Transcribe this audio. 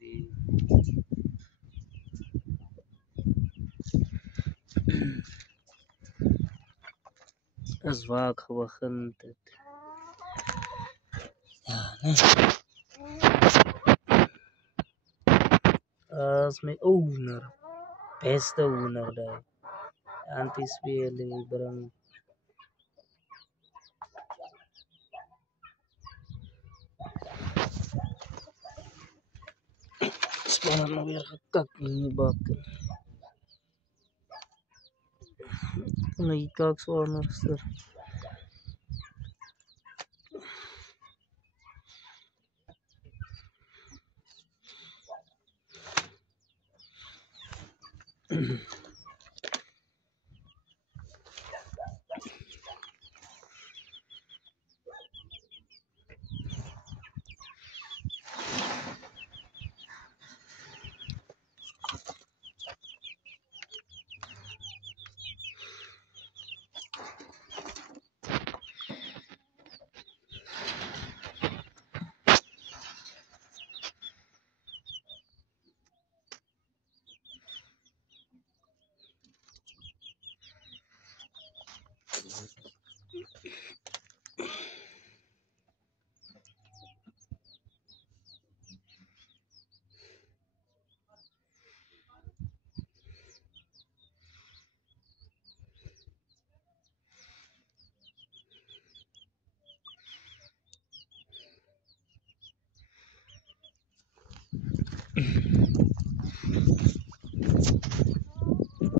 die. Es war gewachen. Ja, ne? As my owner. Beste owner daar. Anti-speling barang. Sebenarnya weer gekak in bakken. Nakikak sa owner sir.